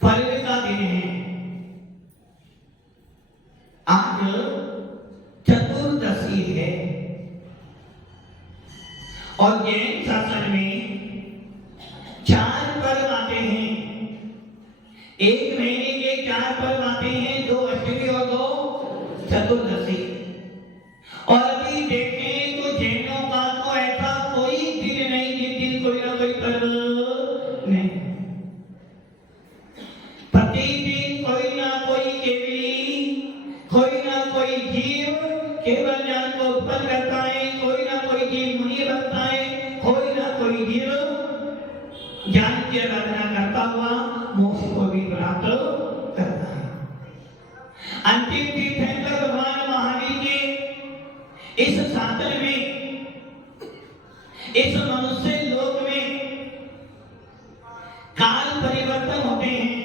पर्व का दिन है। आज चतुर्दशी है और जैन शासन में 4 पर्व आते हैं। एक महीने के 4 पर्व आते हैं, 2 अष्टमी और 2 चतुर्दशी। और अभी देखें तो जैनों का तो ऐसा कोई दिन नहीं जिस दिन कोई ना कोई पर्व नहीं। प्रतिदिन कोई ना कोई केवली, कोई ना कोई जीव केवल ज्ञान को उत्पन्न करता है, कोई ना कोई जीव मुनि बनता है, कोई ना कोई जीव ज्ञान की आराधना करता हुआ मोक्ष को भी प्राप्त करता है। अंतिम तीर्थंकर भगवान महावीर के इस शासन में, इस मनुष्य लोक में काल परिवर्तन होते हैं।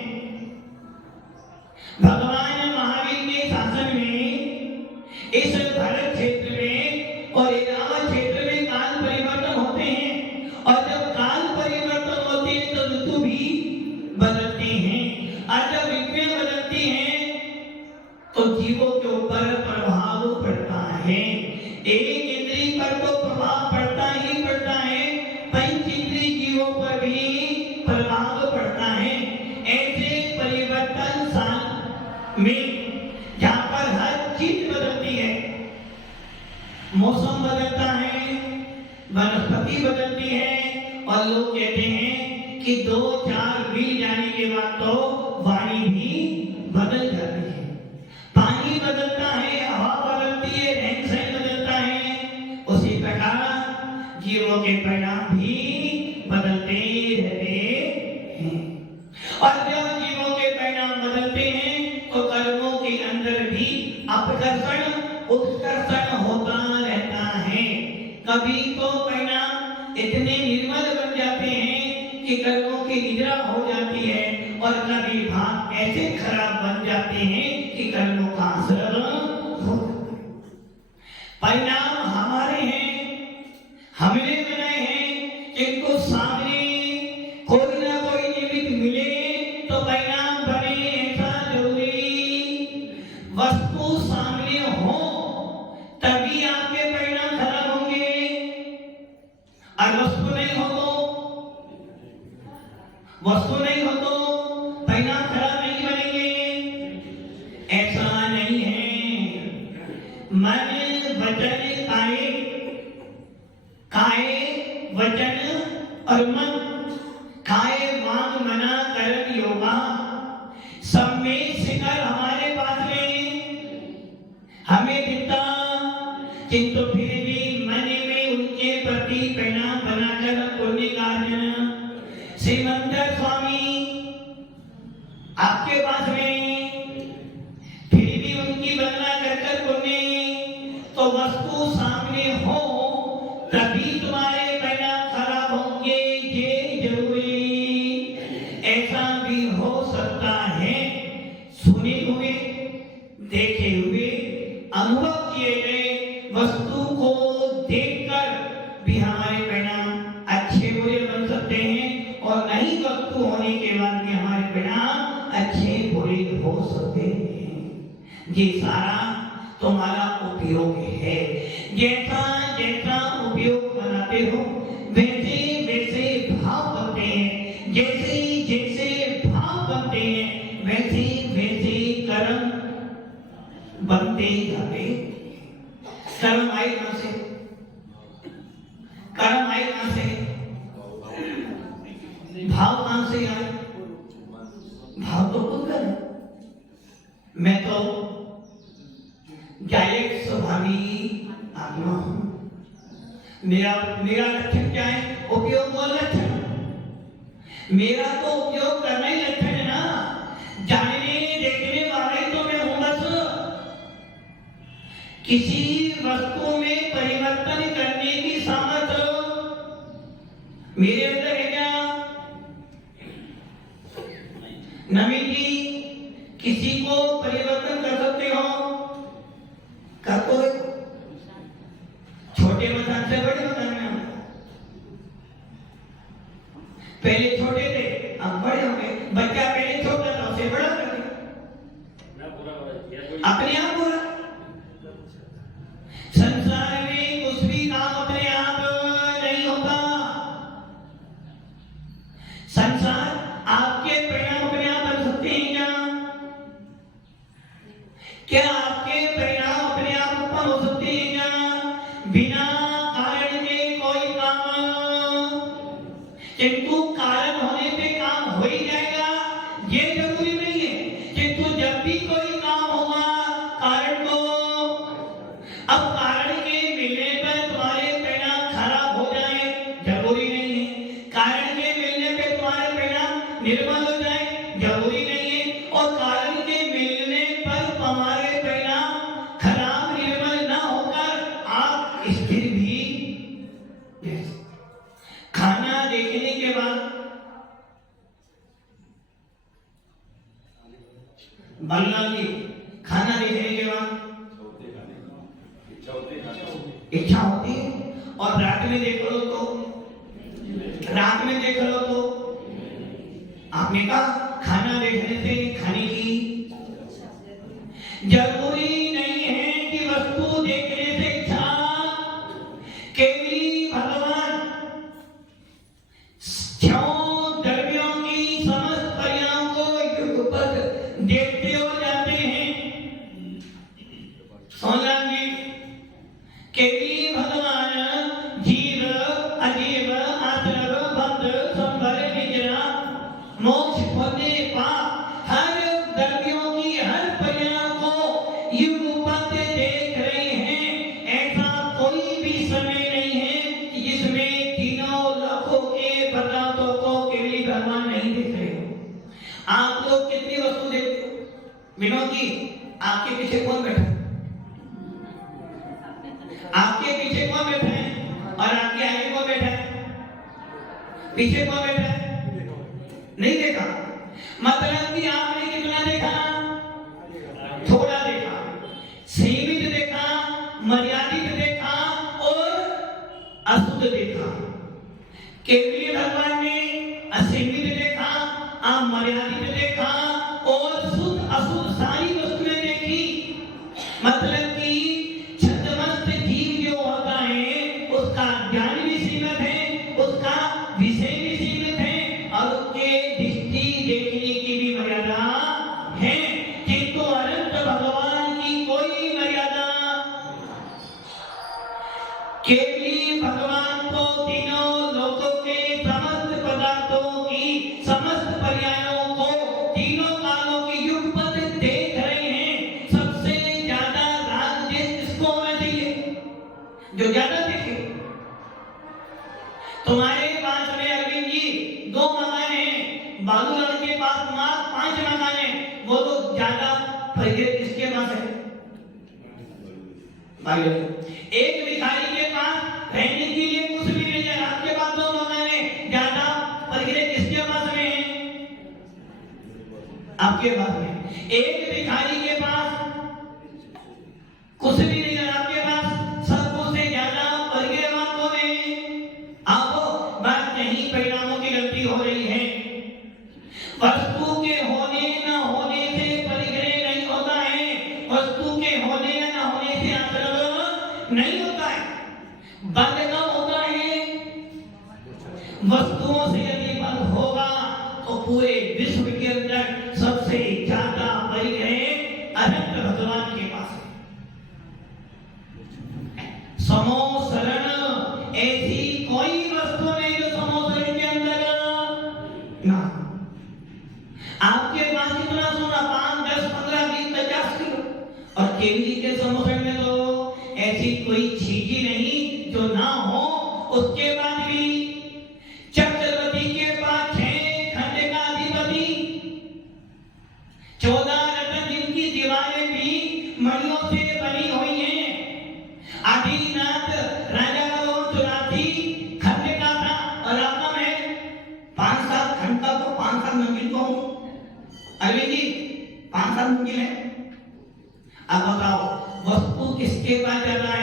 भगवान महावीर के शासन में इस भरत क्षेत्र में और इलाहाबाद क्षेत्र में काल परिवर्तन होते हैं। और जब काल परिवर्तन होते हैं तो ऋतु भी बदलते हैं। और जब ऋतुएं बदलती हैं तो जीवों के ऊपर प्रभाव पड़ता है। एक इंद्रिय पर तो प्रभाव पड़ता ही पड़ता है, पंच इंद्रिय जीवों पर भी प्रभाव पड़ता है। ऐसे परिवर्तन में जहाँ पर हर चीज बदलती है, मौसम बदलता है, वनस्पति बदलती है, और लोग कहते हैं कि 2-4 मील जाने के बाद तो वाणी भी बदल जाती है। पानी बदलता है, हवा बदलती है, रहन सहन बदलता है। उसी प्रकार जीवों के परिणाम भी बदलते रहते हैं। और जब जीवों के परिणाम बदलते हैं तो कर्मों के अंदर भी अपकर्षण उत्कर्षण होता रहता है। कभी तो परिणाम इतने निर्मल बन जाते हैं कि कर्मों की निद्रा हो जाती है, और कभी भाग ऐसे खराब बन जाते हैं कि कर्मों का असर हो। परिणाम हमारे हैं, हमने बनाए हैं। किंतु सामने कोई ना कोई निमित्त मिले तो परिणाम बने, ऐसा जरूरी वस्तु सामने हो तभी आपके परिणाम खराब होंगे। और वस्तु नहीं हो तो परिणाम खराब नहीं बनेंगे। ऐसा नहीं है। मन वचन काये वचन और मन, काये वांग मना कर्म योगा, सब में शिखर हमारे पास में हमें दिखता, किंतु फिर भी मन में उनके प्रति परिणाम बनाकर पुण्य कार्य। श्रीमंतर स्वामी आपके पास में, फिर भी उनकी वंदना कर पुण्य, तो वस्तु सामने हो तभी तुम्हारे परिणाम खराब होंगे, ये जरूरी। ऐसा भी हो सकता है सुने हुए, देखे हुए, अनुभव किए गए वस्तु को देखकर भी हमारे परिणाम अच्छे बुरे बन सकते हैं, और नई वस्तु होने के बाद भी हमारे परिणाम अच्छे बुरे हो सकते हैं। ये सारा तुम्हारा उपयोग है। जैसा जैसा उपयोग बनाते हो वैसे वैसे भाव बनते हैं। जैसे जैसे भाव बनते हैं वैसे वैसे कर्म बनते जाते। कर्म आए कहां से? कर्म आए कहां से? भाव कहां से आए? भाव तो खुद कर। मैं तो गायक स्वभावी आत्मा हूं। मेरा लक्षण क्या है? उपयोग और लक्षण। मेरा तो उपयोग करना ही लक्षण है ना। जानने देखने वाले तो मैं हूं बस। किसी वस्तु में परिवर्तन करने की सामर्थ्य मेरे अंदर है क्या? नवीन जी, किसी को परिवर्तन कर सकते हो? कर तो छोटे मकान से बड़े मकान में। पहले छोटे थे, अब बड़े हो गए। बच्चा पहले छोटा अपने आप हो रहा। संसार में कुछ भी काम अपने आप नहीं होता। संसार आपके परिणाम अपने आप बन सकते हैं क्या? क्या आपके परिणाम अपने आप उत्पन्न हो सकते हैं क्या? बिना कारण के कोई काम, किंतु कारण होने पे काम हो ही जाएगा ये जरूरी नहीं है। किंतु जब भी कोई काम होगा कारण को, अब कारण के मिलने पर तुम्हारे परिणाम खराब हो जाए जरूरी नहीं है। कारण के मिलने पे तुम्हारे परिणाम निर्मल हो जाए जरूरी नहीं है। और कारण के मिलने पर तुम्हारे परिणाम खराब निर्मल ना होकर आप स्थिर भी। खाना देखने के बाद बल्लाल जी, खाना देखने के बाद इच्छा होती है। और रात में देख लो तो, रात में देख लो तो आपने कहा खाना देखने से खाने की जरूरी नहीं है कि वस्तु देखने से इच्छा। केवली भगवान द्रव्यों की समस्त पर्यायों को युगपत देखते हो जाते हैं। सोनाम जी, केवली भगवान जीव अजीव आश्रव बंध संभर निजरा मोक्ष पदे पाप हर द्रव्यों की हर पर्याय को युगपत देख रहे हैं। ऐसा कोई भी समय नहीं है जिसमें तीनों लोकों के पदार्थों को केवली भगवान नहीं देख रहे हो। आप लोग कितनी वस्तु देखते हो? विनोद जी, आपके पीछे कौन बैठा है? आपके पीछे कौन बैठा है और आपके आगे कौन बैठा है? पीछे कौन बैठा है? नहीं देखा। मतलब कि आपने कितना देखा? थोड़ा देखा, सीमित देखा, मर्यादित देखा और अशुद्ध देखा। केवली भगवान ने असीमित देखा, अमर्यादित देखा और शुद्ध अशुद्ध सारी वस्तुएं देखी। मतलब कि छद्मस्त जीव जो होता है उसका ज्ञान भी सीमित है, उसका विषय भी सीमित है और उसके दृष्टि देखने की भी मर्यादा है। किंतु अनंत भगवान की कोई मर्यादा। केवली भगवान को तीनों लोकों के समस्त पदार्थों की समस्त पर्यायों को तीनों कालों की युगपत देख रहे हैं। सबसे ज्यादा राग देश किसको होना चाहिए? जो ज्यादा देखे। तुम्हारे पास में अरविंद जी 2 मकान हैं, बाबूलाल के पास 5 मकान हैं। वो तो ज्यादा परिग्रह किसके पास है? एक भिखारी के पास रहने के लिए कुछ भी नहीं है, आपके पास 2 मकान हैं। ज्यादा परिग्रह किसके पास में है? आपके पास में। एक भिखारी के पास कुछ भी नहीं है, आपके पास सब कुछ से ज्यादा परिग्रहवान कौन है? आप बात नहीं, परिणामों की गलती हो रही है। वस्तु के होने न होने से परिग्रह नहीं होता है, वस्तु के होने या न होने से आश्रव नहीं होता है। बंध कब होता है? वस्तुओं से यदि बंध होगा तो पूरे विश्व के अंदर सबसे ज्यादा परिग्रह अनंत भगवान के पास है। समो शरण ऐसी कोई वस्तु नहीं जो समो शरण के अंदर ना। आपके पास कितना सोना? 5, 10, 15, 20, 50 किलो। और केवली के समो शरण में तो ऐसी कोई चीज ही नहीं जो ना हो। उसके बाद भी चक्रवर्ती के पास 6 खंड का अधिपति, 14 रत्न जिनकी दीवारें भी मणियों से बनी हुई हैं। आदिनाथ राजा का वो 84 खंड का था और आपका मैं 5-7 खंड का तो 5-7 मंजिल को हूं। अरविंद जी 5-7 मंजिल है। अब बताओ वस्तु किसके पास ज्यादा है?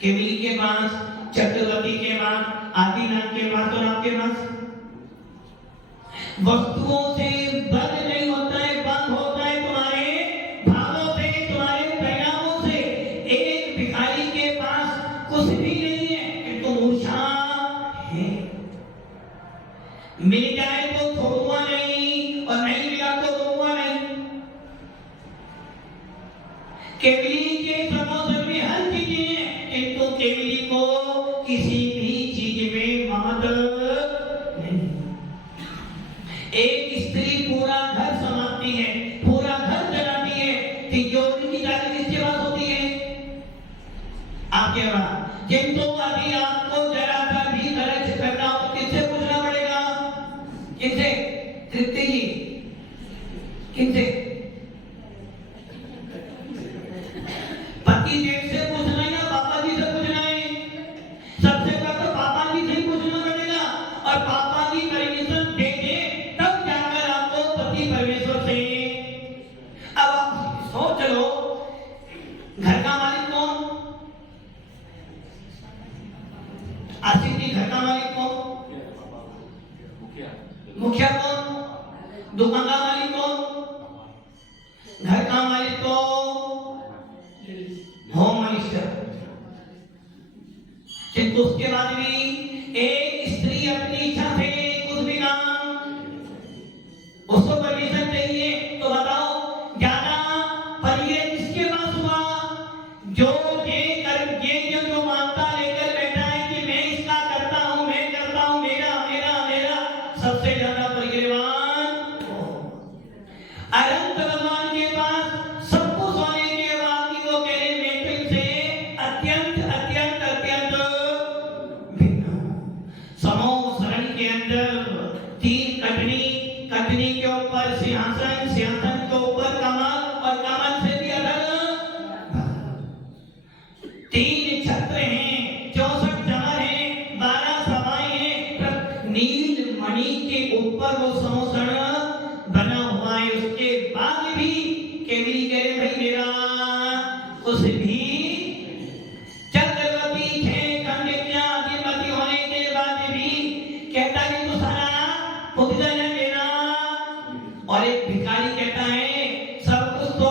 केवली के पास, चक्रवर्ती के पास, आदिनाथ के पास और आपके पास। वस्तुओं से बंद नहीं होता है, बंद होता है तुम्हारे भाव एक स्त्री पूरा घर संभालती है, पूरा घर चलाती है, तिजोरी की चाबी किसके पास होती है? आपके पास। किंतु अभी आपको जरा सा भी खर्च करना हो, किससे पूछना पड़ेगा? किससे? तृप्ति जी, किससे? पति देव से पूछना या पापा जी से पूछना है? सबसे पहले तो पापा जी से पूछना पड़ेगा, और पापा जी परमिशन दे दे तब जाकर आपको पति परमेश्वर से। अब आप सोच लो, घर का मालिक कौन? आसिफ जी, घर का मालिक कौन? मुखिया कौन? दुकान का मालिक कौन? घर का मालिक तो होम मिनिस्टर। किंतु उसके बाद भी एक स्त्री अपनी इच्छा से कुछ भी काम, उसको परमिशन चाहिए, तो बताओ ज्यादा परिचय किसके पास हुआ? जो जो मानता लेकर बैठा है कि मैं इसका करता हूं, मैं करता हूं, मेरा मेरा मेरा, सबसे ज्यादा परिग्रहवान अनंत भगवान के पास सब कुछ होने के बाद भी वो कह रहे मैं तुमसे अत्यंत अत्यंत अत्यंत भिन्न। समो शरण के अंदर तीन कटनी, कटनी के ऊपर सिंहासन, सिंहासन के ऊपर कमल, और कमल से भी अलग तीन छत्र हैं, 64 चमर हैं, 12 सभाएं हैं, नील मणि के ऊपर वो समोसण बना हुआ है। उसके बाद भी केवली कह रहे भाई मेरा कुछ भी चक्रवर्ती थे, अधिपति होने के बाद भी कहता है तो सारा भुगतान है मेरा। और एक भिखारी कहता है सब कुछ तो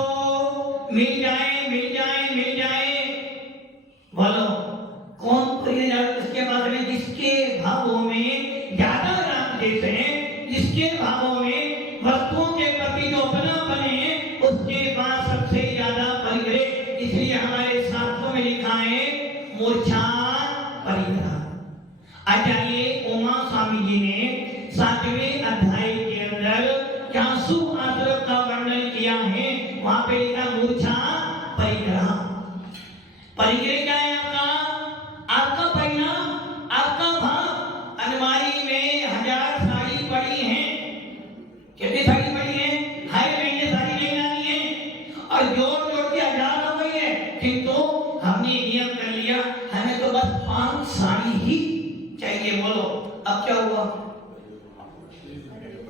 मिल जाए मिल जाए मिल जाए। बोलो कौन परिग्रह इसके बाद में? जिसके भावों में ज्यादा राग देश है, जिसके भावों में वस्तुओं के प्रति जो अपनापन है, उसके बाद सबसे ज्यादा परिग्रह। इसलिए हमारे शास्त्रों में लिखा है मूर्छा परिग्रह। आचार्य उमा स्वामी जी ने 7वें अध्याय के अंदर जहां सुख आश्रम का वर्णन किया है, वहां पे लिखा मूर्छा परिग्रह। परिग्रह क्या है? आपका परिणाम, आपका भाव। अलमारी में 1000 साड़ी पड़ी है, कितनी साड़ी पड़ी है? हर महीने साड़ी नहीं आनी है, और जोड़ जोड़ के 1000 हो गई है। किंतु हमने नियम कर लिया हमें तो बस 5 साड़ी ही चाहिए। बोलो अब क्या हुआ?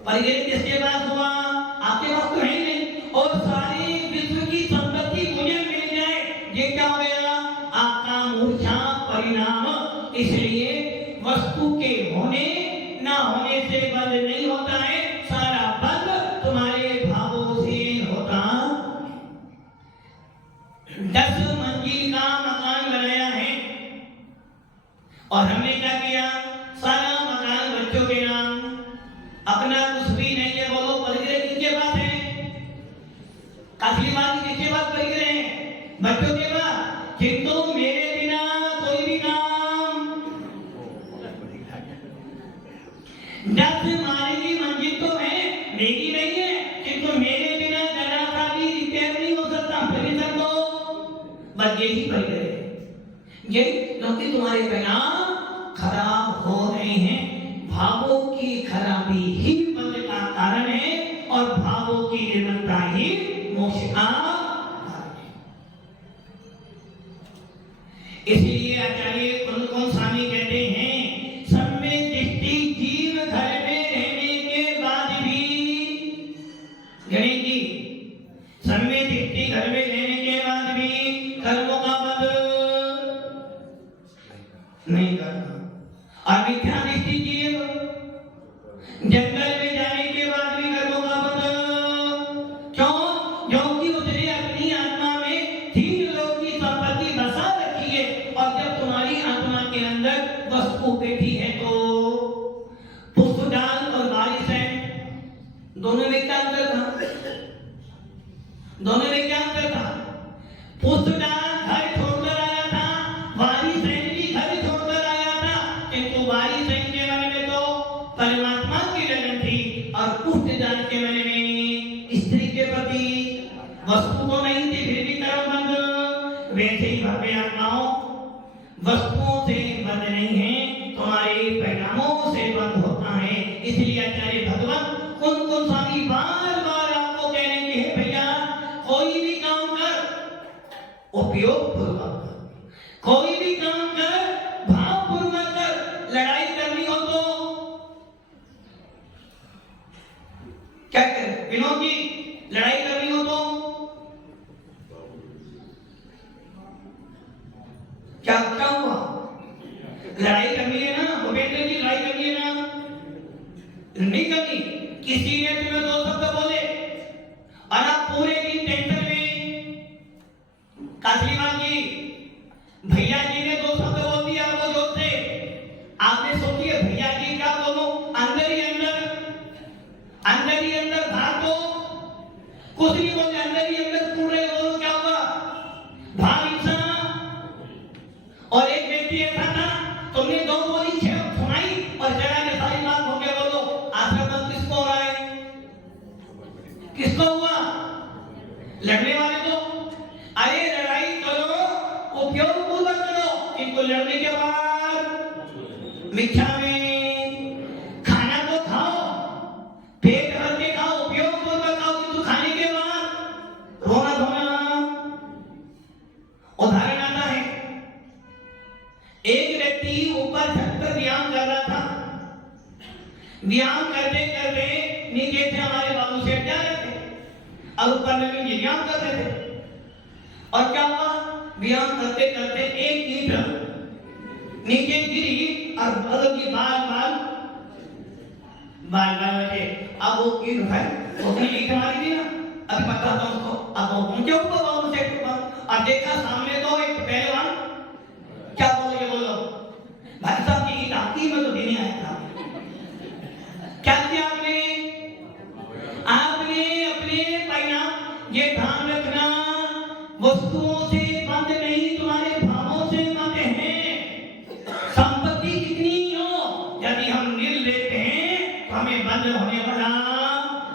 परिग्रह किसके पास हुआ? आपके पास तो है नहीं, और सारी विश्व की संपत्ति मुझे मिल जाए, ये क्या हो गया? आपका मूर्छा परिणाम। इसलिए वस्तु के होने ना होने से बंद नहीं होता है, सारा बंद तुम्हारे भावों से होता। 10 मंजिल का मकान बनाया है, और हमने क्या किया? सारा मकान बच्चों के नाम, अपना कुछ भी नहीं है। बोलो परिग्रह किसके पास है? असली बात किसके पास परिग्रह है? बच्चों के पास। किंतु मेरे बिना कोई भी काम, 10 माले की मंजिल तो है, मेरी नहीं है, किंतु मेरे बिना जरा सा भी रिपेयर नहीं हो सकता। परिग्रह तो बस यही परिग्रह है। ये क्योंकि तुम्हारे परिणाम खराब हो रहे हैं, भावों की खराबी ही बंद का कारण है, और भावों की निर्मलता ही मोक्ष का कारण है। इसलिए आचार्य कुंदकुंज स्वामी कहते हैं सम्यक दृष्टि जीव घर में रहने के बाद भी, गणेश जी, सम्यक दृष्टि घर में रहने के बाद भी कर्मों का बंध नहीं करना। और मिथ्या दृष्टि जीव जंगल में जाने के बाद भी कर्मों का बंध क्यों? क्योंकि उसने अपनी आत्मा में 3 लोक की संपत्ति बसा रखी है, और जब तुम्हारी आत्मा के अंदर वस्तु बैठी है तो पुष्पदान और बारिश है, दोनों में क्या अंतर था? दोनों में क्या अंतर था? पुष्पदान घर छोड़कर आया था, बारिश भी घर छोड़कर आया था, किंतु बारिश के बारे में तो परमात्मा की लगन थी, और जान के मन में स्त्री के प्रति वस्तु तो नहीं थी, फिर भी कर्म बंध। वैसे ही भव्य आत्माओं वस्तुओं से बंध नहीं है, तुम्हारे परिणामों से बंध होता है। इसलिए आचार्य भगवान कुंद स्वामी बार बार आपको कह रहे हैं, भैया कोई भी काम कर उपयोग पूर्वक कर, कोई भी काम कर भाव पूर्वक कर। लड़ाई करनी हो तो क्या करें विनोद जी, लड़ाई करनी हो तो क्या क्या हुआ? लड़ाई करनी है ना भूपेंद्र जी, लड़ाई करनी है ना? नहीं करनी। किसी ने तुम्हें दो शब्द बोले और आप पूरे दिन टेंशन में, कासलीवाल जी भैया जी ने दो शब्द बोल दिया आपको जोर से, आपने सोचिए भैया जी क्या बोलूं, अंदर ही अंदर भाग दो, कुछ नहीं बोले, अंदर ही अंदर कूद रहे, बोलो क्या हुआ? भाग इंसान। और एक व्यक्ति ऐसा था, तुमने दो बोली छह सुनाई और जरा ने सारी बात हो गया। बोलो आश्रम किसको हो रहा है? किसको हुआ? लड़ने वाले को। अरे लड़ाई करो उपयोग पूर्वक करो, इनको लड़ने के बाद मिथ्या में खाना तो खाओ, पेट भर के खाओ, उपयोग पूर्वक खाओ, किंतु खाने के बाद रोना धोना। उदाहरण आता है, एक व्यक्ति ऊपर छत पर व्यायाम कर रहा था, व्यायाम करते करते नीचे से हमारे बाबू सेठ जा रहे थे और ऊपर नवीन जी व्यायाम कर रहे थे। और क्या हुआ? व्यायाम करते करते एक ईंट नीचे गिरी और बगल की बाल बचे। अब वो ईंट उठाई, उसने ईंट मारी थी ना, अभी बताता हूं उसको। अब वो पहुंचे ऊपर बाबू सेठ के पास और देखा सामने तो एक पहलवान। क्या बोलोगे? बोलो भाई साहब की ईंट आती, मैं तो देने आया था। क्या किया आपने? आपने अपने परिणाम, ये ध्यान रखना, वस्तुओं से बंध नहीं, तुम्हारे भावों से बंधे हैं। संपत्ति कितनी हो, यदि हम नील लेते हैं तो हमें बंद होने वाला,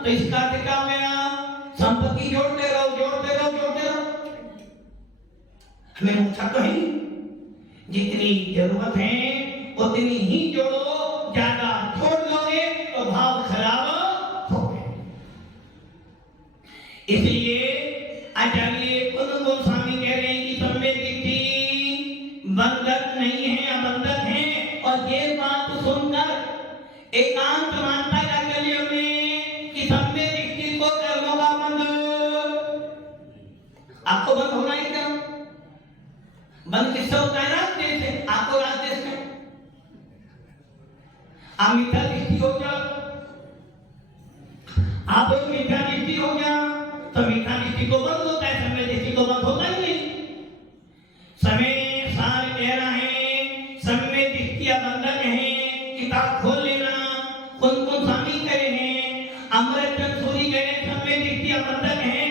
तो इसका अर्थ क्या हो गया? संपत्ति जोड़ते रहो, जोड़ते रहो, जोड़ते रहो। हमें अच्छा तो है, जितनी जरूरत है उतनी ही जोड़ो, ज्यादा छोड़ दोगे तो भाव खराब हो गए। इसलिए आचार्य कुंद गोस्वामी कह रहे हैं कि सम्यक दृष्टि बंधक नहीं है, अबंधक है। और ये बात सुनकर एकांत मानता क्या कर लिया हमने कि सम्यक दृष्टि को कर्मों का बंध। आपको बंद होना है क्या? बंद किससे होता है? रास्ते से। आपको रास्ते से आप मिथ्या दृष्टि हो जाओ, आप मिथ्या दृष्टि हो गया तो मिथ्या दृष्टि को बंद होता है, समय दृष्टि को बंद होता ही नहीं। समय सार कह रहा है समय दृष्टियां बंधक है। किताब खोल लेना, कौन स्वामी कह रहे हैं, अमृतचंद सूरी कह रहे हैं समय दृष्टियां बंधक है।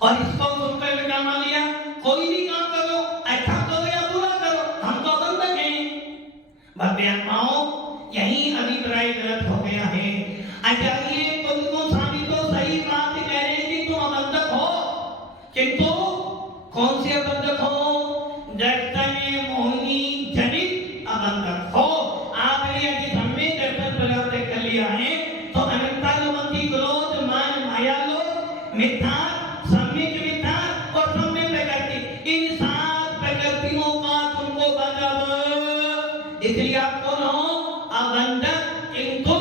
और इसको सुनकर क्या मान लिया? कोई भी काम करो, अच्छा करो या बुरा करो, हम तो बंधक हैं। भव्य आत्माओं, यही अभिप्राय गलत हो गया है। आचार्य कुंद गोस्वामी तो सही बात कह रहे हैं कि तुम अबंधक हो, किंतु कौन से अबंधक हो? दर्शन मोहिनी जनित अबंधक हो। आपने यदि सम्यक दर्शन प्राप्त कर लिया है तो अनंता लोमती क्रोध मान माया लोभ मिथ्या सम्यक मिथ्या और सम्यक प्रकृति, इन सात प्रकृतियों का तुमको बंधक। इसलिए आप कौन हो? अबंधक, किंतु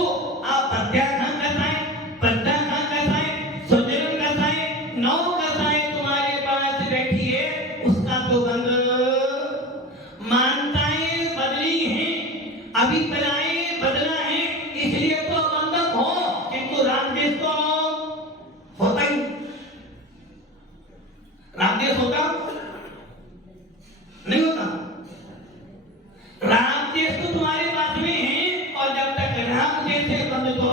आप प्रत्याख्यान करता है, प्रत्याख्यान करता है, सुजन करता है, नौ करता है, तुम्हारे पास बैठी है, उसका तो बंध। मानताएं बदली हैं, अभिप्राय बदला है, इसलिए तो बंधक हो, किंतु रामदेश तो होता ही। रामदेश होता नहीं होता। रामदेश तो तुम्हारे पास में है, और जब तक राम जैसे बंद तो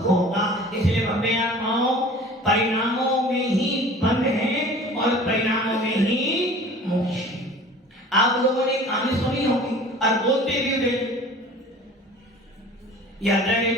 होगा। इसलिए भव्य आत्माओं, परिणामों में ही बंध है और परिणामों में ही मोक्ष है। आप लोगों ने कहानी सुनी होगी और बोलते भी थे, यदि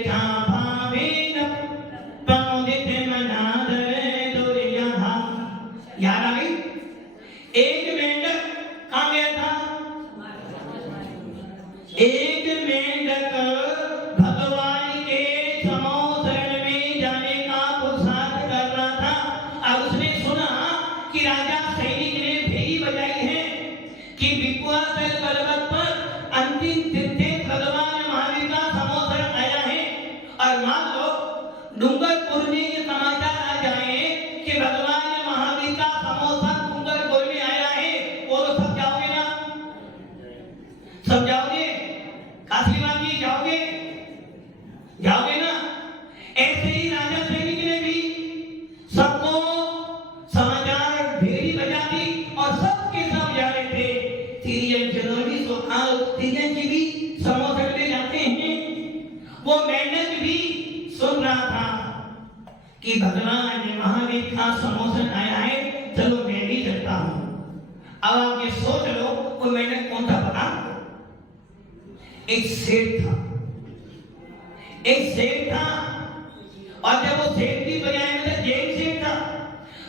डूंगरपुर में ये समाचार आ जाए कि भगवान महावीर का समोसा डूंगरपुर में आया है, वो तो सब जाओगे ना? सब जाओगे? काशीनाथ जी जाओगे? जाओगे ना? ऐसे ही राजा सैनिक ने भी सबको समाचार भेरी बजा दी और सबके सब जा रहे थे। तिरियन जी भी समोसा ले जाते हैं। वो मेंढक भी सुन रहा था कि भगवान महावीर का समोसा आया है, चलो मैं भी चलता हूं। अब आप ये सोच लो वो मेंढक कौन था पता? एक सेठ था। एक सेठ था और जब वो सेठ की बजाय में जेल सेठ था,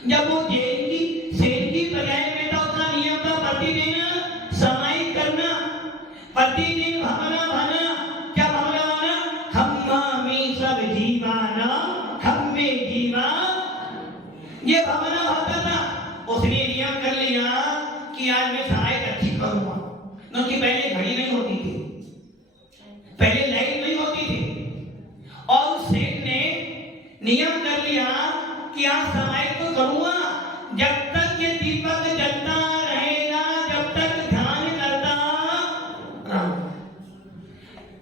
जब वो जेल की सेठ की बजाय में था, उसका नियम था प्रतिदिन समाई करना, प्रतिदिन भावना भाना। क्या भावना भाना? हम में सब जीवाना, हम में जीवा, ये भावना भाता था। उसने नियम कर लिया कि आज मैं सहायक अच्छी करूंगा, क्योंकि पहले घड़ी नहीं होती थी, पहले लाइट नहीं होती थी, और उस सेठ ने नियम कर लिया कि आज समाई तो करूंगा जब तक ये दीपक जलता रहेगा, जब तक ध्यान करता रहूंगा।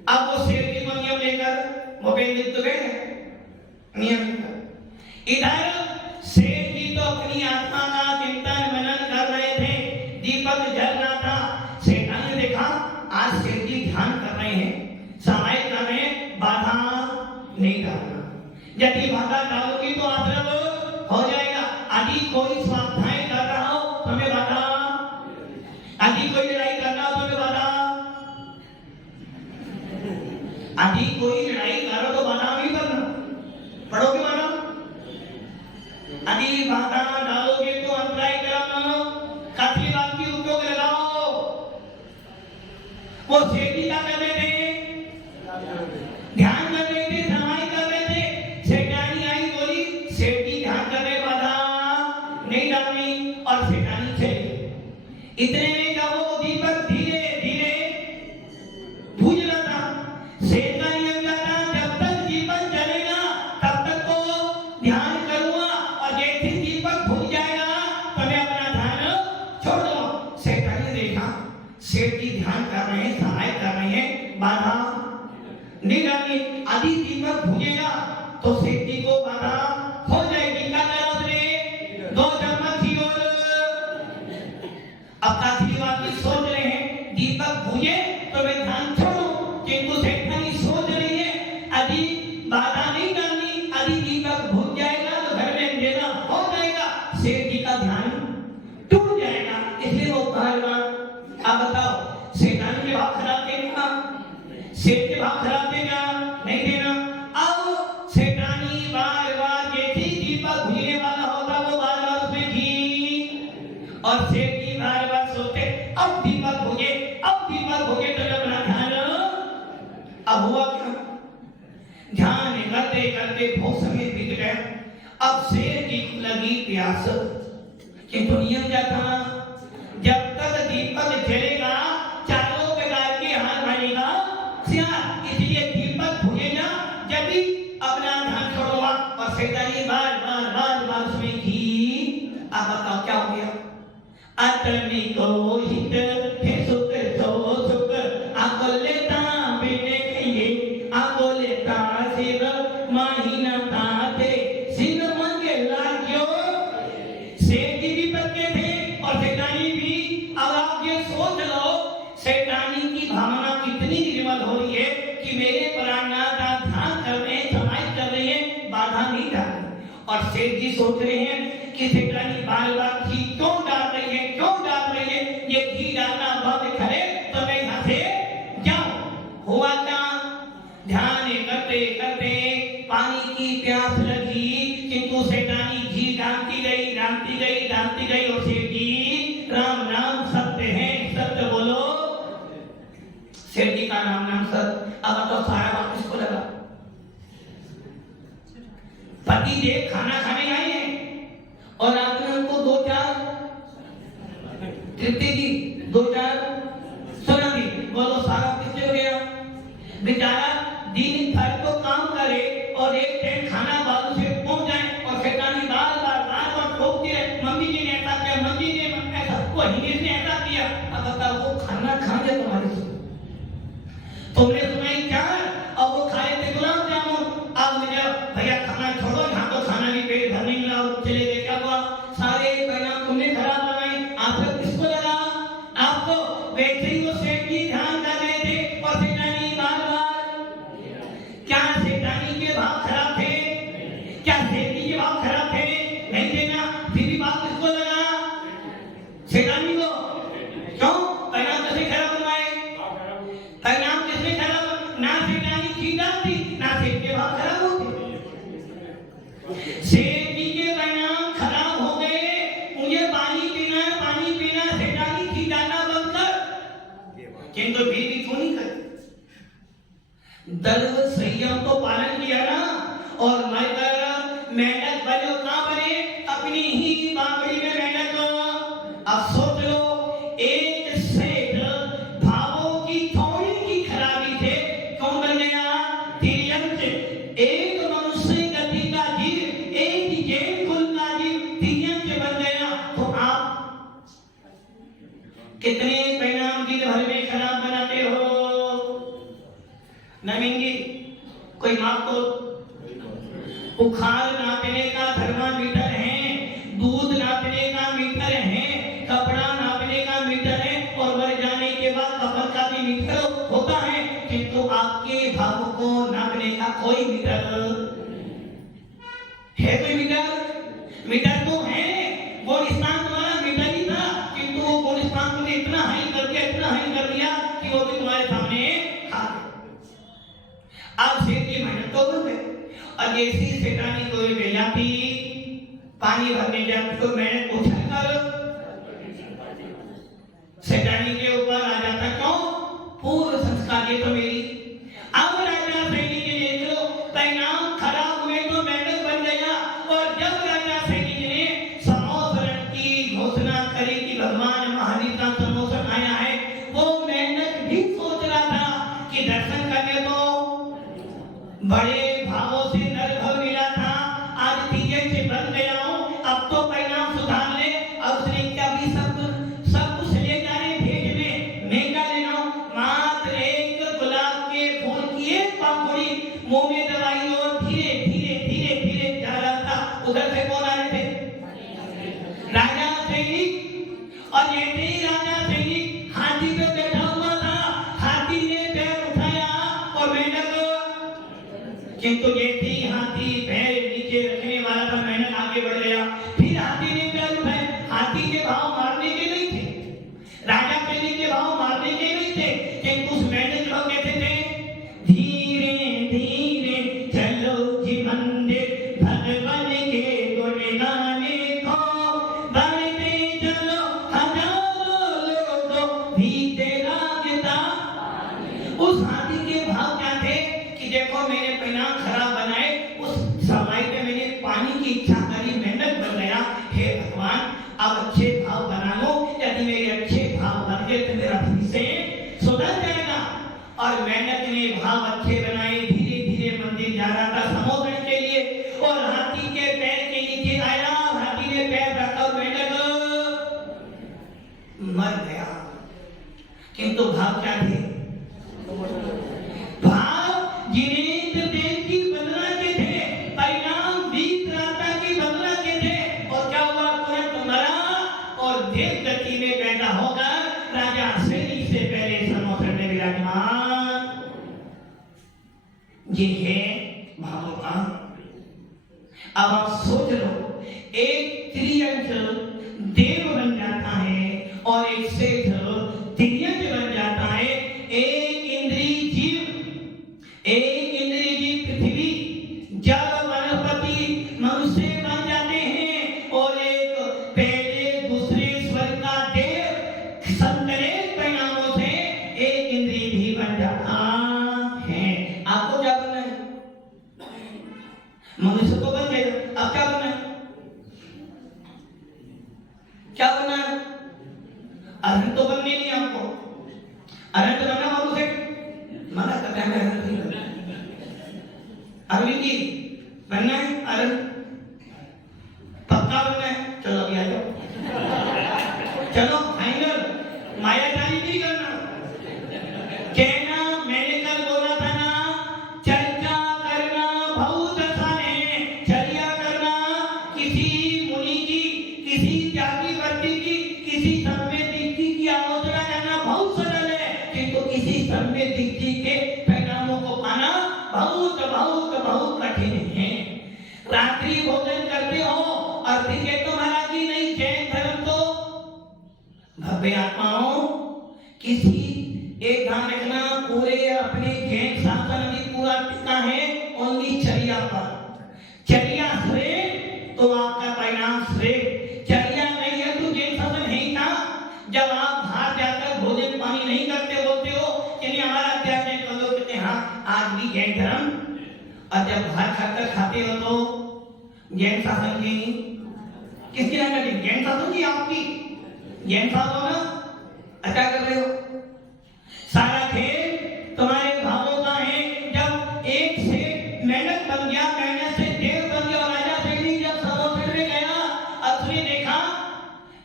अब वो सेठ जी को नियम लेकर मोबाइल तो गए नियम लेकर। इधर सेठ जी तो अपनी आत्मा का चिंतन मनन कर रहे थे, दीपक जल रहा था। सेठान ने देखा आज सेठ जी ध्यान कर रहे हैं, समाई कर रहे हैं, बाधा नहीं डालना। यदि बाधा डालोगी तो आश्रम हो जाएगा। यदि कोई स्वाध्याय कर रहा हो तो हमें बाधा, यदि कोई लड़ाई करना हो तो हमें बाधा, यदि कोई लड़ाई करो तो बाधा नहीं करना, पढ़ोगे बाधा। यदि बाधा डालोगे तो अंतराय कराना, काफी बात की उपयोग लगाओ। वो सेठी क्या कर रहे थे? ध्यान कर रहे थे, समाई कर रहे थे। सेठानी आई बोली, सेठी ध्यान कर रहे, बाधा नहीं डालनी, और सेठानी चली। इतने में जब वो दीपक धीरे धीरे बुझ रहा था, सेठ का नियम क्या था? जब तक दीपक जलेगा तब तक तो ध्यान करूंगा, और जैसे दीपक बुझ जाएगा तो मैं अपना ध्यान छोड़ दूंगा। सेठानी ने देखा सेठ जी ध्यान कर रहे हैं, सहाय कर रहे हैं, बाधा नहीं डालनी। यदि दीपक बुझेगा तो सेठ जी को बाधा हो जाएगी। क्या करा उसने? 2 चम्मच घी और अब काफी बात की सोच रहे हैं, दीपक बुझे तो मैं ध्यान छोड़ूं, किंतु सेठानी सोच रही है यदि बाधा नहीं डालनी, यदि दीपक बुझ जाएगा तो घर में अंधेरा हो जाएगा, सेठ जी का ध्यान टूट जाएगा। इसलिए वो बार-बार, अब बताओ सेठानी के भाव खराब देगा, सेठ के भाव खराब देगा, नहीं देना। अब सेठानी बार-बार जैसे दीपक बुझने वाला होता वो बार-बार उसमें घी, और सेठ जी बार-बार सोचते अब दीपक बुझे, अब दीपक बुझे तो अपना ध्यान। अब हुआ क्या? ध्यान करते करते बहुत समय बीत गया। अब सेठ जी को लगी प्यास, किंतु नियम क्या था? जब तक दीपक जलेगा चारों प्रकार के हाथ बनेगा, इसलिए दीपक बुझेगा जब भी अपना ध्यान छोड़ूंगा, और सेठानी बार बार बार बार उसमें घी। अब बताओ क्या हो गया? अतनी को हित है सुख तो सुख, आकोलेता बिने कहिए, आकोलेता सिर माहिना ताते सिर मंगे लाग्यो। सेठ जी भी पक्के थे और सेठानी भी। अब आप ये सोच लो सेठानी की भावना कितनी निर्मल हो रही है कि मेरे प्राणनाथ ध्यान कर रहे हैं, समाई कर रहे हैं, बाधा नहीं डाल रही। और सेठ जी सोच रहे हैं कि सेठानी बार बार घी क्यों डाल रही है, क्यों डाल रही है, ये घी डालना बंद करे तो मैं यहाँ से जाऊं। हुआ क्या? ध्यान करते करते पानी की प्यास लगी, किंतु सेठानी घी डालती गई, डालती गई, डालती गई, और सेठ जी राम नाम सत्य है, सत्य बोलो। सेठ जी का नाम सत्य। अब तो सारा बात किसको लगा? पति देव खाना खाने आए हैं और आपने उनको 2-4 तृप्ति दी, 2-4 सुना दी, बोलो सारा किससे हो गया? बेचारा दिन भर तो काम करे और एक टाइम खाना जी ने ऐसा किया, मंजी ने ऐसा, वो हिनेश ने ऐसा किया। अब बताओ वो खाना खा गया तुम्हारे से, तुमने सुनाई क्या? अब वो खाए थे गुलाब जामुन। अब मुझे भैया खाना छोड़ो, यहाँ तो खाना भी पेट भरने मिला, चले गए। क्या हुआ? सारे परिणाम तुमने खराब बनाए। आफत किसको लगा? आपको। वैसे ही वो सेठ जी ध्यान कर रहे थे और सेठानी बार-बार, क्या सेठानी के भाव खराब थे? क्या सेठ जी के भाव खराब थे? नहीं थे ना। फिर भी बात किसको लगा? सेठानी को। क्यों? परिणाम कैसे खराब बनवाए? परिणाम किसने खराब? ना सेठानी की डालती, ना सेठ के भाव खराब होते। सेठ जी के परिणाम खराब हो गए, मुझे पानी पीना है, पानी पीना। सेठानी की डालना बंद कर, किंतु फिर भी क्यों नहीं कर? दर्द संयम तो पालन किया ना। और मेंढक बनो, कहां बने? अपनी ही बावड़ी में मेंढक। अब सोच लो, एक सेठ भावों की थोड़ी की खराबी थे, कौन बन गया? तिर्यंत। एक मनुष्य गति का जीव, एक जैन कुल का जीव तिर्यंत बन गया। तो आप कितने परिणाम दिन भर में खराब बनाते हो? नमिंगी कोई माप को बुखार नापने का थर्मामीटर है, दूध नापने का मीटर है, कपड़ा नापने का मीटर है, और मर जाने के बाद कफन का भी मीटर होता है, किंतु आपके भाव को नापने का कोई मीटर है? कोई मीटर? मीटर तो है। गुण स्थान तुम्हारा मीटर ही था, किंतु वो गुण स्थान तुमने इतना हाई कर दिया, इतना हाई कर दिया कि वो भी तुम्हारे सामने आ गया। अब सेठ की मेहनत तो बन गई। और जैसी सेठानी कोई ले जाती, पानी भरने जाती, तो मेहनत उछल कर सेठानी के ऊपर आ जाता। क्यों? पूर्व संस्कार ये तो मेरी। अब राजा सैनिक ने देख लो, परिणाम खराब हुए तो मेहनत बन गया। और जब राजा सैनिक ने समोसरण की घोषणा करी कि भगवान महावीर का समोसरण आया है, वो मेहनत भी सोच रहा था कि दर्शन करने तो बड़े भावों से नरभव मिला था, आज तिर्यंत से बन गया हूं, अब तो परिणाम सुधार ले। अब उसने क्या भी सब कुछ ले जा रहे भेज में, मैं क्या लेना हूं? मात्र एक गुलाब के फूल की एक पंखुड़ी मुंह में दवाई, और धीरे धीरे धीरे धीरे जा रहा था। उधर से कौन आ रहे थे? राजा सैनिक। और जैसे ही राजा सैनिक हाथी पे बैठा हुआ था, हाथी ने पैर उठाया और मेंढक, किंतु जैसे ही हाथी पैर नीचे रखने वाला था, मेंढक आगे बढ़ गया। फिर हाथी ने पैर उठाए। हाथी के भाव मारने के नहीं थे, राजा सैनिक के भाव मारने के नहीं थे, किंतु उस मेंढक के भाव कैसे थे? धीरे धीरे चलो जी मंदिर, भगवान के गुण गाने को, बढ़ते चलो हजारों लोगों भीते लागता। उस हाथी के भाव क्या थे कि देखो मैंने परिणाम खराब बनाए, उस समय पे मैंने पानी की इच्छा करी, मेहनत बन गया। हे भगवान, अब अच्छे भाव बना लो, यदि मेरे अच्छे भाव बन गए तो मेरा फिर से सुधर जाएगा। और मेहनत ने भाव अच्छे बनाए, धीरे धीरे मंदिर जा रहा था समोसरण के लिए, और हाथी के पैर के नीचे आया, हाथी ने पैर रखा और मेंढक मर गया। किंतु भाव क्या थे? भाव जिनेंद्र देव की वंदना के थे, परिणाम वीतराता की वंदना के थे। और क्या हुआ? तुरंत मरा और देव गति में पैदा होगा। राजा सैनिक से पहले समोसरण में विराजमान। ये है भावों का। अब आप सोच लो, एक तिर्यंत देव बन जाता है और एक सेठ तिर्यंत बन जाता है। एक इंद्रिय जीव पृथ्वी, जल, वनस्पति, मनुष्य बन जाते हैं, और एक पहले दूसरे स्वर्ग का देव संतरे परिणामों से एक इंद्रिय भी बन जाता है। आपको क्या बनना है? मनुष्य को बन गए, अब क्या बनना है? क्या बनना है? अरहंत तो बनने नहीं आपको। अरहंत बनना बाबू से मना करता है, अरहंत नहीं बनना। अरविंद जी बनना है, अरहंत पक्का बनना है। चलो अभी आ जाओ। चलो फाइनल, मायाजाली नहीं करना। कहना मैंने कल बोला था ना, चर्चा करना बहुत आसान है, चर्या करना किसी मुनि की, किसी त्यागी व्यक्ति की, किसी सम्य दीप्ति की आलोचना करना बहुत सरल है, किंतु किसी सम्य दीप्ति के परिणामों को पाना बहुत बहुत बहुत कठिन है। रात्रि भोजन करते हो और ठीक तुम्हारा की नहीं, जैन धर्म तो भव्य आत्माओं किसी एक ध्यान रखना, पूरे अपने जैन शासन भी पूरा टिका है ओनली चर्या पर। चर्या श्रेय तो आपका परिणाम श्रेय, चर्या नहीं है तो जैन शासन है ही ना। जब आप बाहर जाकर भोजन पानी नहीं करते, बोलते हो कि नहीं हमारा अत्याचार कर लो, कहते हाँ आज भी जैन धर्म, और जब बाहर खाकर खाते हो तो जैन शासन की किसकी ना करती, जैन शासन की आपकी, जैन शासन हो ना, अच्छा कर रहे हो। सारा खेल तुम्हारे भावों का है। जब एक से मेहनत बन गया, मेहनत से देव बन गया, और राजा सैनी जब सरोवर में गया, असुरी देखा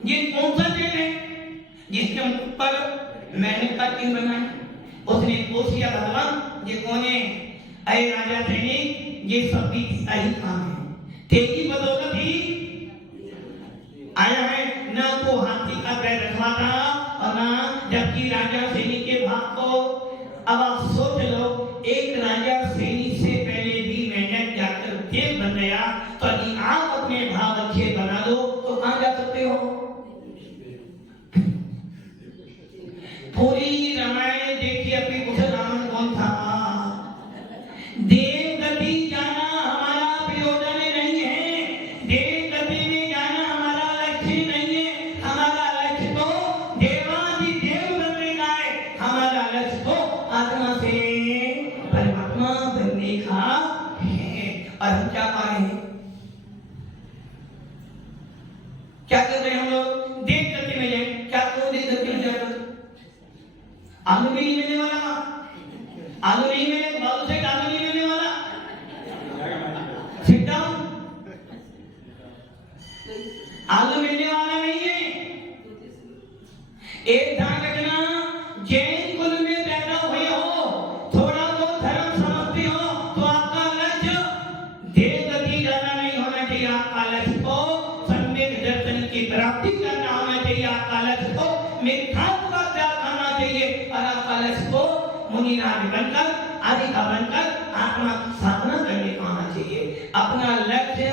ये कौन सा देव है जिसके ऊपर मेहनत का चिन्ह बना है। उसने पूछ लिया भगवान ये कौन है? अरे राजा सैनिक ये सब भी सही काम है, तेरी बदौलत ही आया है, ना तो हाथी का पैर रखवा था और ना जबकि राजा सैनिक के भाग को। अब आप सोच लो, एक राजा सैनिक से पहले भी मेहनत जाकर देव बन गया, तो यदि आप अपने भाव अच्छे बना लो तो कहां जा सकते हो? पूरी रामायण देखिए, अपनी कुछ रावण कौन था? देव गति जाना हमारा प्रयोजन नहीं है, देव गति में जाना हमारा लक्ष्य नहीं है। हमारा लक्ष्य तो देवाधिदेव बनने का है, हमारा लक्ष्य तो आत्मा से परमात्मा बनने का है। और हम क्या पा रहे हैं, क्या कर रहे हैं हम लोग? देव गति में जाए, क्या करो देव गति में जाकर? आलू भी नहीं मिलने वाला, आलू नहीं मिले, बाबू से आलू नहीं मिलने वाला। सिट डाउन, आलू मिलने वाला नहीं है। एक ध्यान रखना, जैन कुल में पैदा हुए हो, थोड़ा बहुत धर्म समझते हो, तो आपका लक्ष्य देव गति जाना नहीं होना चाहिए। आपका लक्ष्य को सम्यक दर्शन की प्राप्ति करना होना चाहिए। आपका लक्ष्य को मिथ्यात्व का त्याग करना चाहिए, और आपका लक्ष्य को मुनिराज बनकर, आदि का बनकर आत्मा की साधना करने का आना चाहिए। अपना लक्ष्य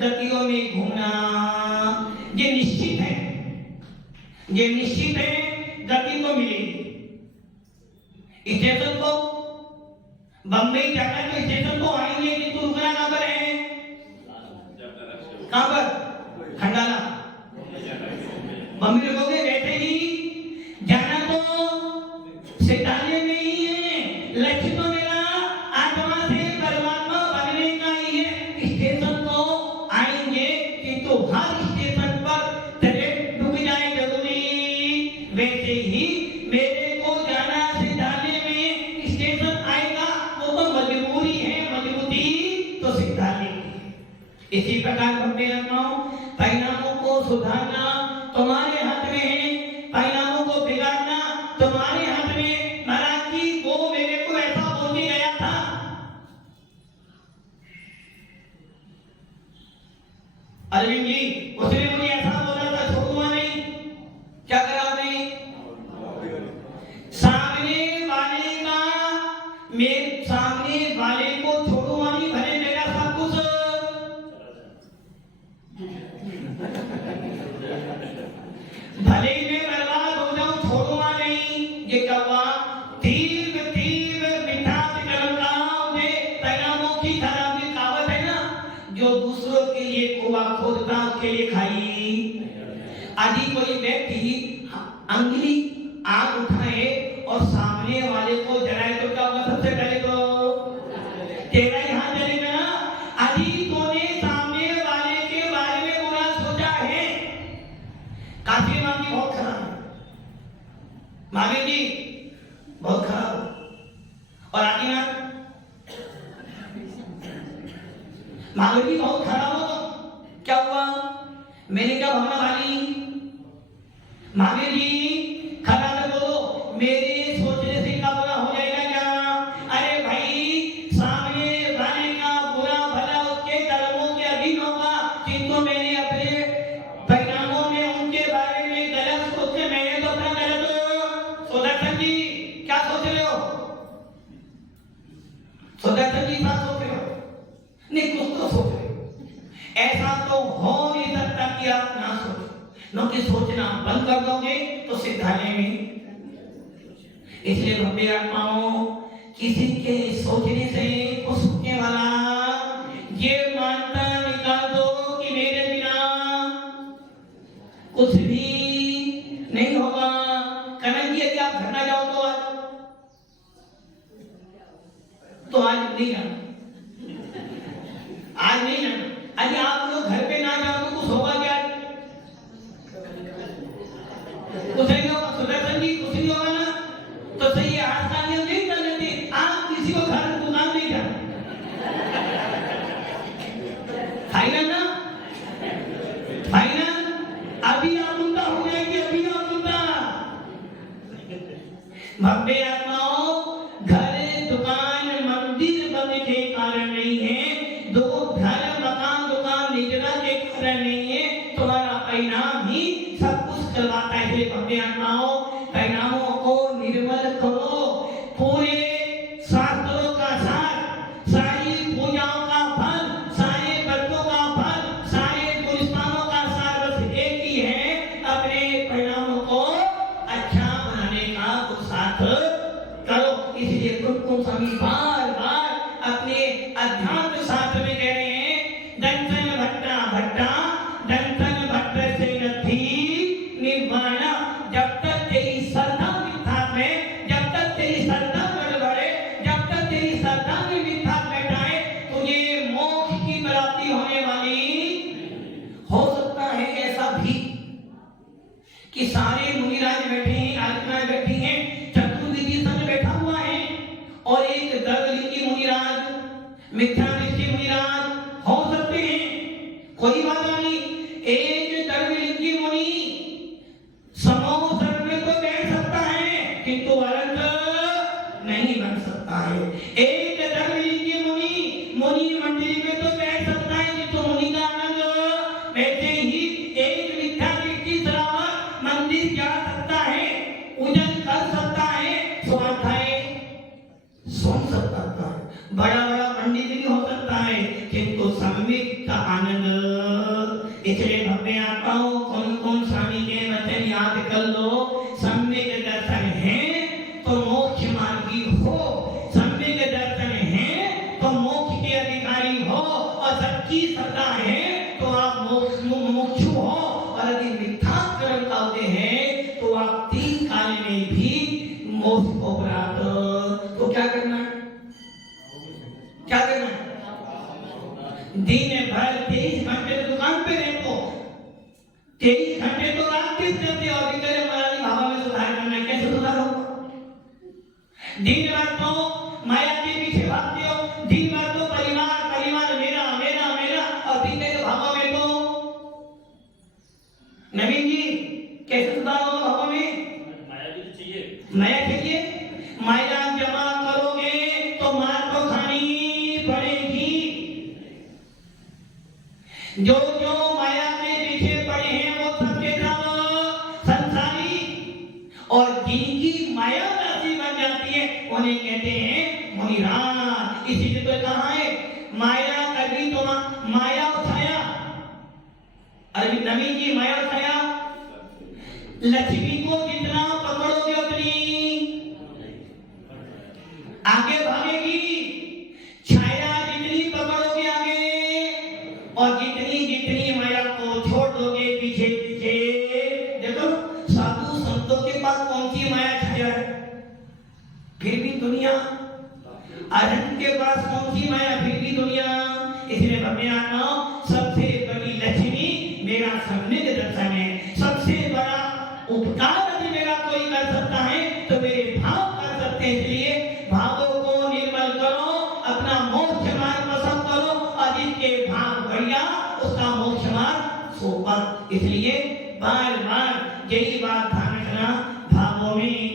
गतियों में घूमना ये निश्चित है, ये निश्चित है, गति को मिलेगी। स्टेशन को बम्बई जाकर के स्टेशन को आएंगे कि तू रुकना कहां पर है? कहां पर? खंडाला बम्बई रुकोगे। वैसे ही जाना तो शैतानियत में ही है, लक्ष्य तो मेरा आत्मा से परमात्मा बनने का ही है। स्टेशन तो आएंगे किंतु हर स्टेशन पर ट्रेन रुक जाए जरूरी, वैसे ही मेरे को जाना सिद्धालय में स्टेशन आएगा, वो तो मजबूरी है, मजबूरी तो सिद्धालय की। इसी प्रकार भक्ति आत्माओं, परिणामों को सुधारना तुम्हारे हाथ में है, परिणामों को बिगाड़ना तुम्हारे हाथ में। महाराज जी वो मेरे को ऐसा बोलने गया था, अरविंद जी उसने मुझे ऐसा बोला था, छोड़ूंगा नहीं। क्या करा नहीं? सामने वाले का, मेरे सामने वाले को छोड़ूंगा नहीं, भले मेरा सब कुछ भले ही मैं बर्बाद हो जाऊं, छोड़ूंगा नहीं। ये क्या हुआ? तीव्र तीव्र मिठास कलंकाओं से परिणामों की खराबी। कहावत है ना, जो दूसरों के लिए कुआ खोदता उसके लिए खाई। आदि कोई व्यक्ति अंगुली आग उठाए और सामने वाले को जलाए तो क्या होगा? सबसे पहले तो तेरा ही हाथ जलेगा ना। आदि तूने सामने वाले के बारे में बुरा सोचा है। काफी मांगी बहुत खराब है, मामी जी बहुत खराब। और आदिनाथ मामी जी बहुत खराब हो तो क्या हुआ? मैंने क्या भावना भाली? महावीर जी खरा तो बोलो, मेरे सोचने से क्या बुरा हो जाएगा क्या? अरे भाई, सामने वाले का बुरा भला उसके कर्मों के अधीन होगा, किंतु मैंने अपने परिणामों में उनके बारे में गलत सोच के मैंने तो अपना गलत। सुदर्शन जी क्या सोच रहे हो? सुदर्शन जी क्या सोच रहे हो? नहीं, कुछ तो सोच रहे हो। ऐसा तो हो नहीं सकता कि आप ना सोचो, क्योंकि सोचना बंद कर दोगे तो सीधा नहीं। इसलिए भव्य आत्माओं, किसी के सोचने से कुछ सोचने वाला ये मानता निकाल दो कि मेरे बिना कुछ भी नहीं होगा। कनन जी यदि आप घर ना जाओ तो आज नहीं जाना, आज नहीं जाना। अरे आप लोग घर पे ना जाओ तो कुछ होगा क्या? कुछ नहीं होगा। सुदर्शन जी कुछ नहीं होगा ना? तो सही है, आज का नियम नहीं कर लेते, आप किसी को घर दुकान नहीं जाना। फाइनल ना? फाइनल? अभी आप उनका हो जाएंगे, अभी आप उनका। भव्य आत्माओं, घर दुकान मंदिर बनने के कारण नहीं है, दो घर मकान दुकान निजना के कारण नहीं है, तुम्हारा परिणाम ही सब कुछ करवाता है। भव्य आत्माओं, परिणामों को निर्मल करो। पूरे शास्त्रों का सार, सारी पूजाओं का फल, सारे व्रतों का फल, सारे पुरस्कारों का सार बस एक ही है, अपने परिणामों को अच्छा बनाने का पुरुषार्थ करो। इसलिए कुमकुम स्वामी बार बार अपने अध्यात्म शास्त्र में कह रहे हैं, दंतन भट्टा भट्टा दंतन भट्ट से नथी निर्वाण। जब तक तेरी श्रद्धा मिथ्यात्व में, जब तक तेरी श्रद्धा गड़बड़े, जब तक तेरी श्रद्धा में मिथ्यात्व बैठाए, तुझे मोक्ष की प्राप्ति होने वाली। हो सकता है ऐसा भी कि सारे मुनिराज बैठे हैं, आदित्यनाथ बैठी हैं, चतुर्विधि संघ बैठा हुआ है, और एक गर्भलिंगी मुनिराज, मिथ्यादृष्टि मुनिराज हो सकते हैं, कोई बात नहीं। एक गर्भलिंगी मुनि समूह सर्व में तो बैठ सकता है, किंतु अनंत नहीं बन सकता है। एक गर्भलिंगी मुनि मुनि मंडली में तो बैठ सकता है, किंतु मुनि का आनंद। वैसे ही एक मिथ्यादृष्टि श्रावक मंदिर जा सकता है, पूजन कर सकता है, स्वाध्याय सुन सकता है, बड़ा बड़ा पंडित भी हो सकता है, किंतु सम्यक का आनंद। इसलिए भव्य आत्माओं, कौन कौन स्वामी के वचन याद कर लो। सम्यक दर्शन है तो मोक्ष मार्गी हो, सम्यक दर्शन है तो मोक्ष के अधिकारी हो, और सच्ची श्रद्धा है तो आप मोक्षु हो। और यदि मिथ्या कर्म करते हैं तो आप 3 काल में भी मोक्ष को प्राप्त। तो क्या करना है? क्या करना है? दिन भर 23 घंटे दुकान पे रहते, 23 घंटे तो रात किस करते, और भी करे महाराज भाव में सुधार करना है। कैसे सुधार होगा? दिन भर तो माया के पीछे भागते हो, दिन भर तो परिवार परिवार मेरा मेरा मेरा, और दिन के भाव में तो नवीन जी कैसे सुधार होगा? भाव में माया भी चाहिए, माया चाहिए। माया जमा करोगे तो मार तो खानी पड़ेगी। जो जो माया के पीछे पड़े हैं वो सबके सब संसारी, और जिनकी माया दासी बन जाती है उन्हें कहते हैं मुनिराज। इसीलिए तो कहा है, माया कभी तो माया उठाया, अरे नवीन जी माया उठाया, लक्ष्मी को जितना पकड़ोगे उतनी आगे भागेगी, छाया जितनी पकड़ोगे आगे, और जितनी जितनी माया को छोड़ दोगे पीछे पीछे। देखो साधु संतों के पास कौन सी माया छाया है, फिर भी दुनिया। अरहंत के पास कौन सी माया, फिर भी दुनिया। इसलिए भव्य आत्माओं, सबसे बड़ी लक्ष्मी मेरा सम्यक दर्शन है। सबसे बड़ा उपकार यदि मेरा कोई कर सकता है तो मेरे भाव कर सकते हैं। इसलिए भावों को निर्मल करो, अपना मोक्ष मार्ग पसंद करो, और जिसके भाव बढ़िया उसका मोक्ष मार्ग सोपा। इसलिए बार बार यही बात ध्यान रखना, भावों में